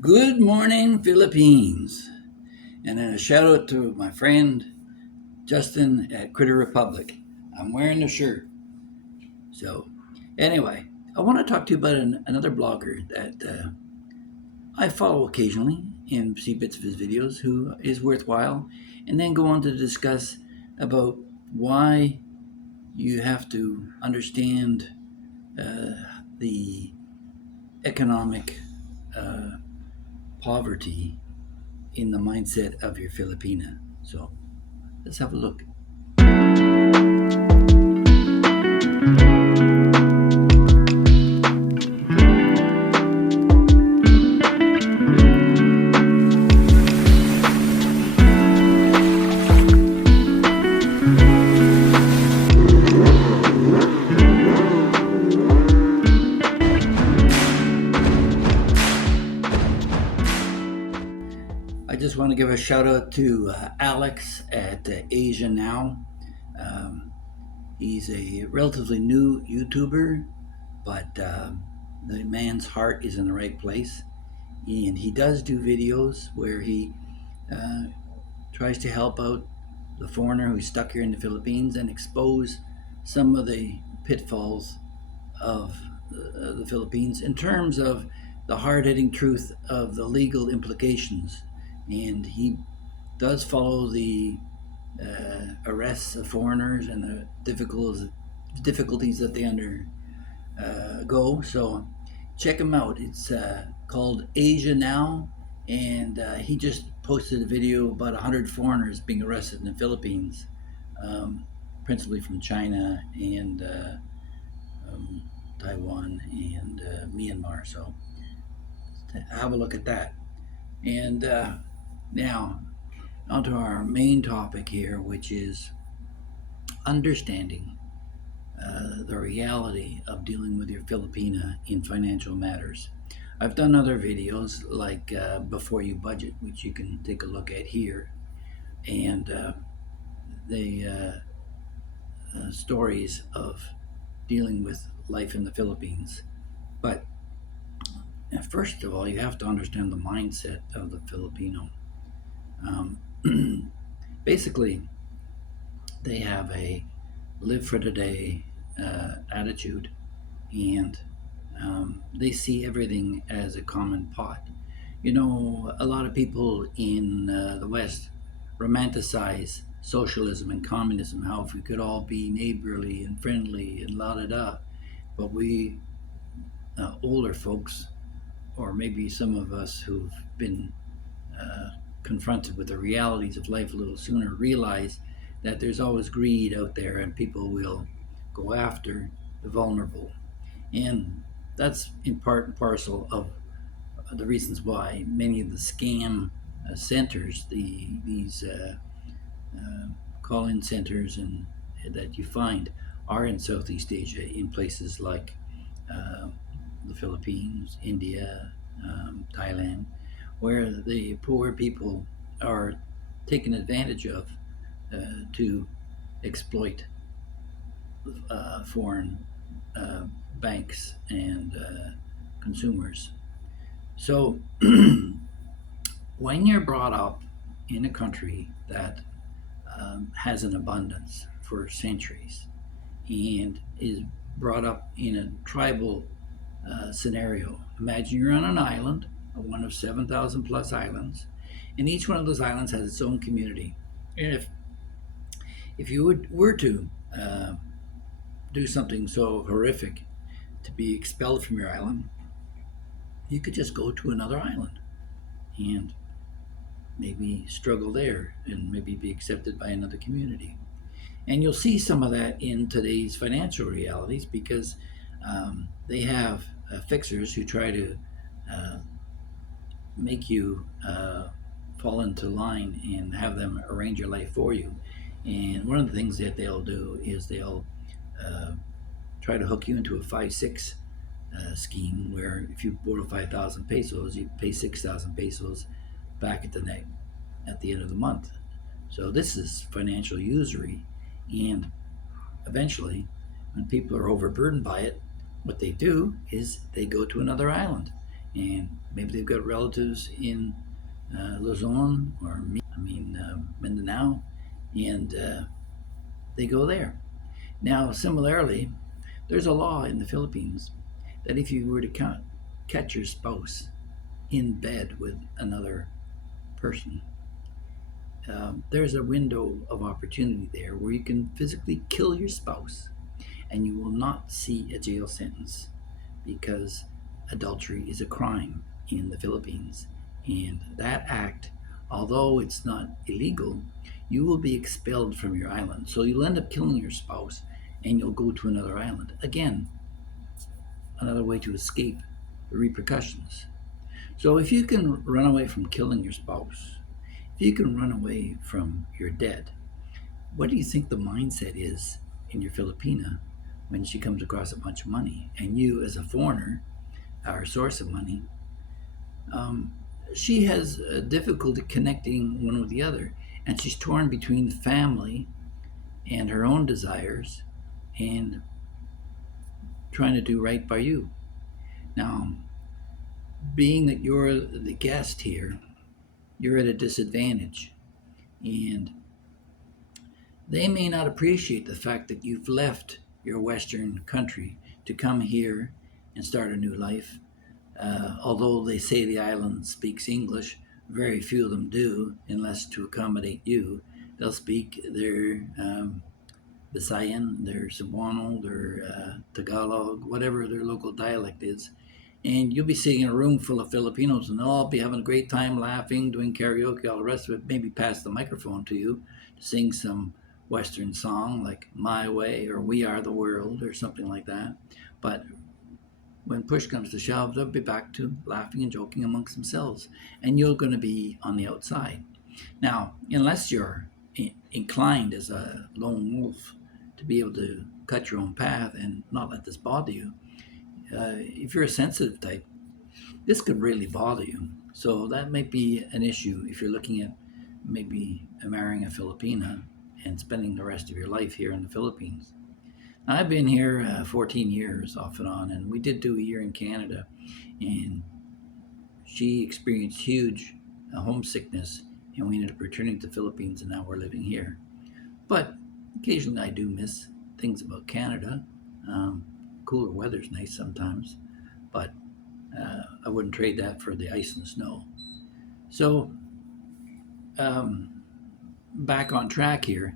Good morning, Philippines. And then a shout out to my friend Justin at Critter Republic. I'm wearing the shirt. So, anyway, I want to talk to you about another blogger that I follow occasionally and see bits of his videos who is worthwhile, and then go on to discuss about why you have to understand uh, the economic uh, poverty in the mindset of your Filipina. So, let's have a look. I just want to give a shout out to Alex at Asia Now. Um, he's a relatively new YouTuber, but the man's heart is in the right place. And he does do videos where he uh, tries to help out the foreigner who's stuck here in the Philippines and expose some of the pitfalls of the Philippines in terms of the hard hitting truth of the legal implications. And he does follow the arrests of foreigners and the difficulties that they undergo. So check him out. It's called Asia Now, and he just posted a video about 100 foreigners being arrested in the Philippines, um, principally from China and um, Taiwan and Myanmar. So have a look at that. And now, onto our main topic here, which is understanding the reality of dealing with your Filipina in financial matters. I've done other videos like Before You Budget, which you can take a look at here, and the stories of dealing with life in the Philippines. But first of all, you have to understand the mindset of the Filipino. Um, Basically, they have a live for today attitude, and they see everything as a common pot. You know, a lot of people in the West romanticize socialism and communism, how if we could all be neighborly and friendly and la da da. But we older folks, or maybe some of us who've been uh, confronted with the realities of life a little sooner, realize that there's always greed out there and people will go after the vulnerable. And that's in part and parcel of the reasons why many of the scam centers, these call-in centers, and that you find are in Southeast Asia, in places like uh, the Philippines, India, Thailand, where the poor people are taken advantage of to exploit foreign uh, banks and consumers. So, when you're brought up in a country that has an abundance for centuries and is brought up in a tribal scenario, imagine you're on an island, one of 7,000 plus islands, and each one of those islands has its own community. And if you were to uh, do something so horrific to be expelled from your island, you could just go to another island and maybe struggle there and maybe be accepted by another community. And you'll see some of that in today's financial realities because they have fixers who try to uh, make you fall into line and have them arrange your life for you. And one of the things that they'll do is they'll uh, try to hook you into a 5-6 scheme where if you borrow 5,000 pesos, you pay 6,000 pesos back at the end of the month. So this is financial usury, and eventually, when people are overburdened by it, what they do is they go to another island, and maybe they've got relatives in Luzon or Mindanao, and they go there. Now, similarly, there's a law in the Philippines that if you were to catch your spouse in bed with another person, there's a window of opportunity there where you can physically kill your spouse and you will not see a jail sentence because adultery is a crime in the Philippines. And that act, although it's not illegal, you will be expelled from your island. So you'll end up killing your spouse and you'll go to another island. Again, another way to escape the repercussions. So if you can run away from killing your spouse, if you can run away from your debt, what do you think the mindset is in your Filipina when she comes across a bunch of money and you, as a foreigner, our source of money, um, she has a difficulty connecting one with the other, and she's torn between family and her own desires and trying to do right by you. Now, being that you're the guest here, you're at a disadvantage, and they may not appreciate the fact that you've left your Western country to come here and start a new life. Although they say the island speaks English, very few of them do, unless to accommodate you. They'll speak their Visayan, their Cebuano, their Tagalog, whatever their local dialect is. And you'll be sitting in a room full of Filipinos, and they'll all be having a great time laughing, doing karaoke, all the rest of it. Maybe pass the microphone to you to sing some Western song like My Way or We Are the World or something like that. But when push comes to shove, they'll be back to laughing and joking amongst themselves, and you're going to be on the outside. Now, unless you're inclined as a lone wolf to be able to cut your own path and not let this bother you, if you're a sensitive type, this could really bother you. So that might be an issue if you're looking at maybe marrying a Filipina and spending the rest of your life here in the Philippines. I've been here 14 years off and on, and we did do a year in Canada, and she experienced huge homesickness, and we ended up returning to the Philippines, and now we're living here. But occasionally I do miss things about Canada. Um, Cooler weather's nice sometimes, but I wouldn't trade that for the ice and snow. So, um, back on track here,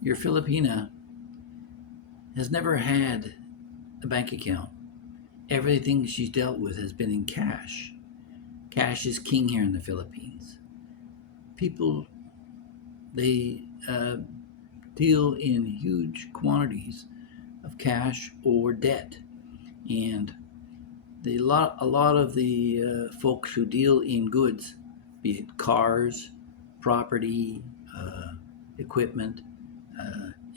your Filipina has never had a bank account. Everything she's dealt with has been in cash. Cash is king here in the Philippines. People, they deal in huge quantities of cash or debt. And a lot of the folks who deal in goods, be it cars, property, equipment,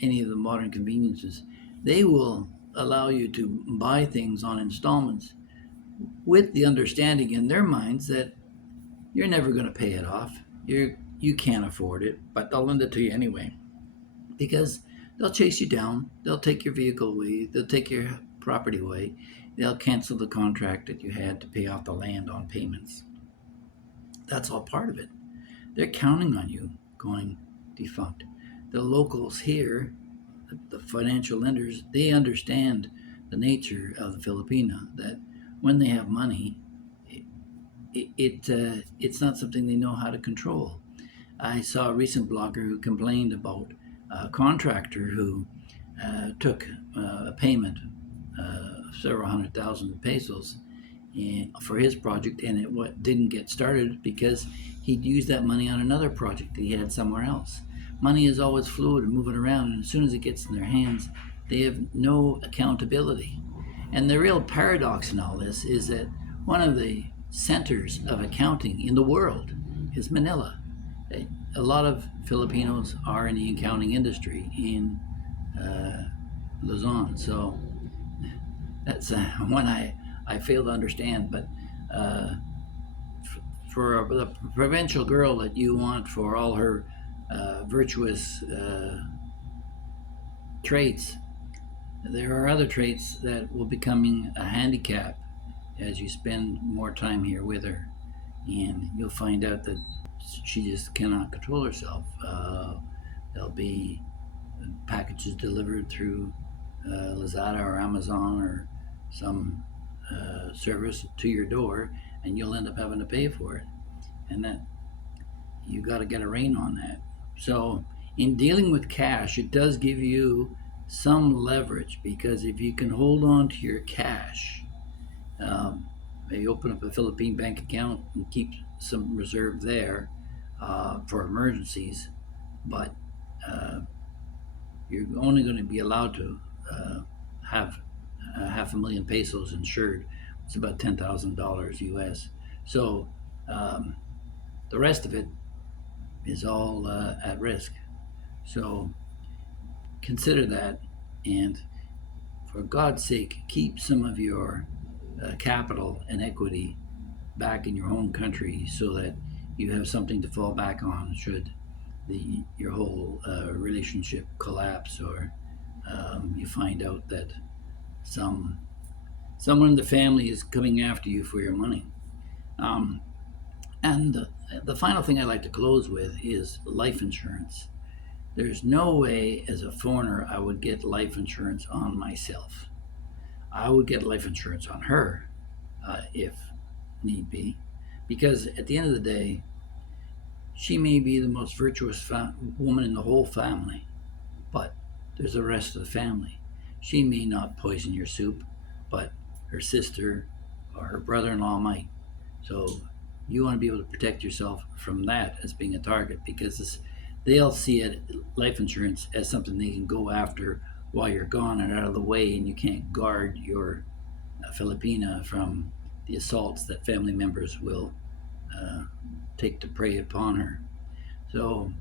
any of the modern conveniences, they will allow you to buy things on installments with the understanding in their minds that you're never going to pay it off. You can't afford it, but they'll lend it to you anyway because they'll chase you down. They'll take your vehicle away. They'll take your property away. They'll cancel the contract that you had to pay off the land on payments. That's all part of it. They're counting on you going defunct. The locals here, the financial lenders, they understand the nature of the Filipina, that when they have money, it's not something they know how to control. I saw a recent blogger who complained about a contractor who took a payment of several 100,000 pesos for his project, and it didn't get started because he'd used that money on another project that he had somewhere else. Money is always fluid and moving around, and as soon as it gets in their hands, they have no accountability. And the real paradox in all this is that one of the centers of accounting in the world is Manila. A lot of Filipinos are in the accounting industry in Luzon, so that's one I fail to understand. But for the provincial girl that you want for all her virtuous traits, there are other traits that will becoming a handicap as you spend more time here with her, and you'll find out that she just cannot control herself. There'll be packages delivered through Lazada or Amazon or some service to your door, and you'll end up having to pay for it. And that you got to get a rein on that. So, in dealing with cash, it does give you some leverage because if you can hold on to your cash, um, maybe open up a Philippine bank account and keep some reserve there for emergencies, but uh, you're only going to be allowed to uh, have half a million pesos insured. It's about $10,000 US. So um, the rest of it is all at risk. So consider that, and for God's sake, keep some of your capital and equity back in your home country so that you have something to fall back on should your whole relationship collapse, or you find out that someone in the family is coming after you for your money. Um, and the final thing I'd like to close with is life insurance. There's no way as a foreigner I would get life insurance on myself. I would get life insurance on her if need be, because at the end of the day, she may be the most virtuous woman in the whole family, but there's the rest of the family. She may not poison your soup, but her sister or her brother in law might. So you want to be able to protect yourself from that as being a target because they'll see it, life insurance, as something they can go after while you're gone and out of the way, and you can't guard your Filipina from the assaults that family members will uh, take to prey upon her. So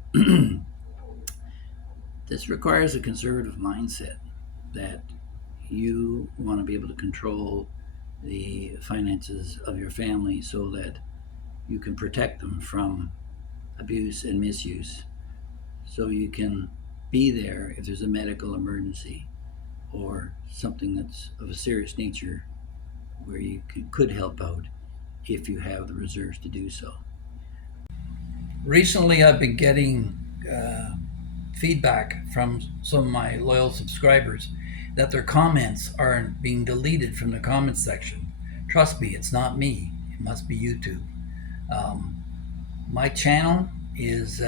this requires a conservative mindset that you want to be able to control the finances of your family so that you can protect them from abuse and misuse. So you can be there if there's a medical emergency or something that's of a serious nature where you could help out if you have the reserves to do so. Recently, I've been getting feedback from some of my loyal subscribers that their comments are being deleted from the comments section. Trust me, it's not me. It must be YouTube. Um, my channel is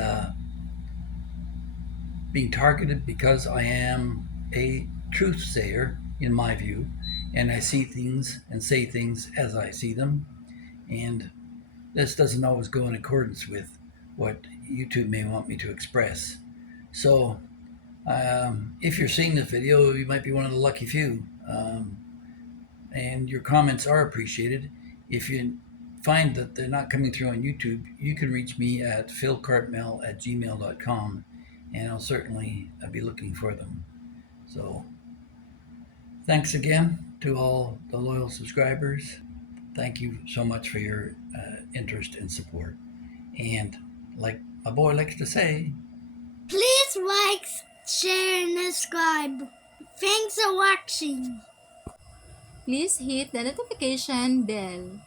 being targeted because I am a truth sayer, in my view, and I see things and say things as I see them. And this doesn't always go in accordance with what YouTube may want me to express. So if you're seeing this video, you might be one of the lucky few. And your comments are appreciated. If you find that they're not coming through on YouTube, you can reach me at philcartmel@gmail.com, and I'll certainly be looking for them. So thanks again to all the loyal subscribers. Thank you so much for your interest and support. And like my boy likes to say, please like, share, and subscribe. Thanks for watching. Please hit the notification bell.